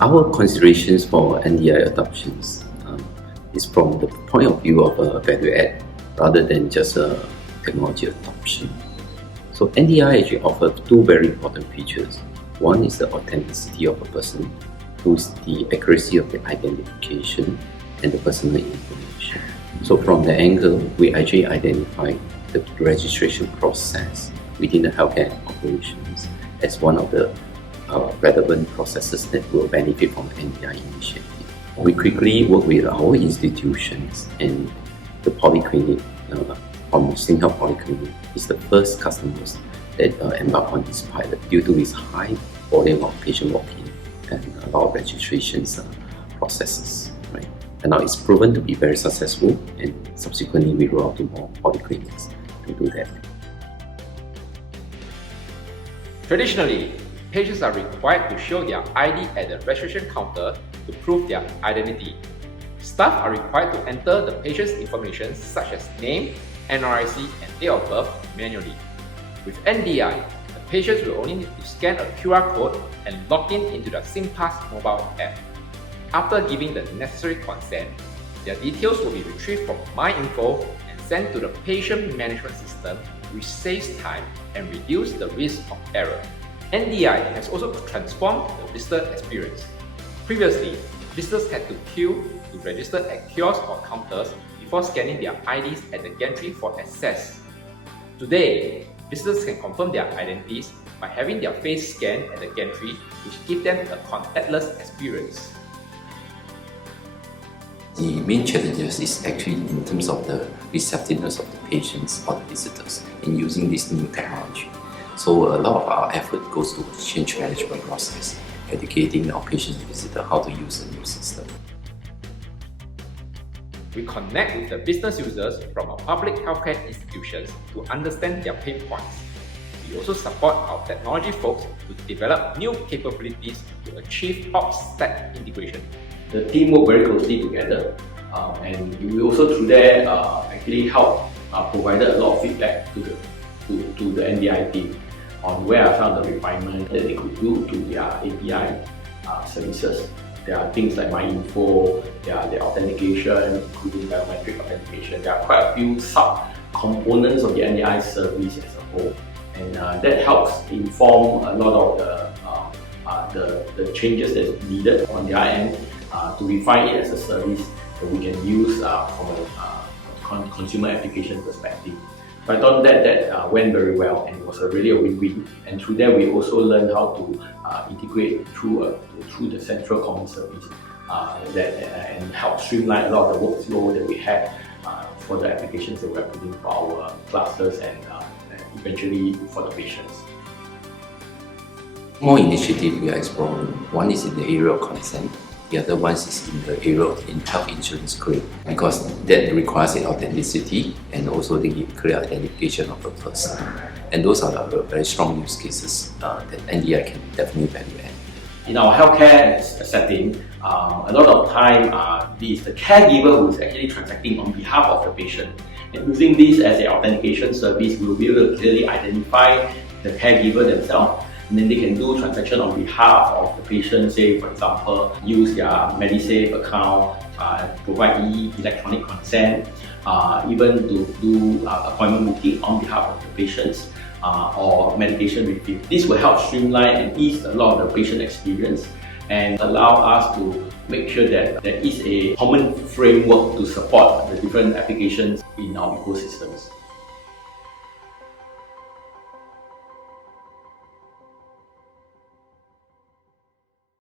Our considerations for NDI adoptions is from the point of view of a value add rather than just a technology adoption. So NDI actually offers two very important features. One is the authenticity of a person, two is the accuracy of the identification and the personal information. So from the angle, we actually identify the registration process within the healthcare operations as one of the relevant processes that will benefit from NDI initiative. We quickly work with our institutions, and the polyclinic from SingHealth Polyclinic is the first customers that embark on this pilot due to its high volume of patient walk-in and a lot of registrations processes. Right? And now it's proven to be very successful, and subsequently we roll out to more polyclinics to do that. Traditionally, patients are required to show their ID at the registration counter to prove their identity. Staff are required to enter the patient's information such as name, NRIC, and date of birth manually. With NDI, the patients will only need to scan a QR code and log in into the SingPass mobile app. After giving the necessary consent, their details will be retrieved from MyInfo and sent to the patient management system, which saves time and reduces the risk of error. NDI has also transformed the visitor experience. Previously, visitors had to queue to register at kiosks or counters before scanning their IDs at the gantry for access. Today, visitors can confirm their identities by having their face scanned at the gantry, which gives them a contactless experience. The main challenges is actually in terms of the receptiveness of the patients or the visitors in using this new technology. So a lot of our effort goes to change management process, educating our patients and visitors how to use the new system. We connect with the business users from our public healthcare institutions to understand their pain points. We also support our technology folks to develop new capabilities to achieve ops stack integration. The team work very closely together, and we also through there actually help provided a lot of feedback to the NDI team on where are some of the refinements that they could do to their API services. There are things like MyInfo, there are the authentication, including biometric authentication. There are quite a few sub-components of the NDI service as a whole, and that helps inform a lot of the changes that's needed on their end to refine it as a service that we can use from a consumer application perspective. So I thought that went very well, and it was really a win-win. And through that, we also learned how to integrate through the central common service and help streamline a lot of the workflow that we had for the applications that we're building for our clusters and eventually for the patients. More initiatives we are exploring. One is in the area of consent. The other one is in the area of health insurance claim, because that requires an authenticity and also the clear identification of the person. And those are the very strong use cases that NDI can definitely value add. In our healthcare setting, a lot of time it is the caregiver who is actually transacting on behalf of the patient. And using this as an authentication service, we will be able to clearly identify the caregiver themselves. And then they can do transaction on behalf of the patient, say for example, use their MediSave account, provide electronic consent, even to do appointment booking on behalf of the patients or medication review. This will help streamline and ease a lot of the patient experience and allow us to make sure that there is a common framework to support the different applications in our ecosystems.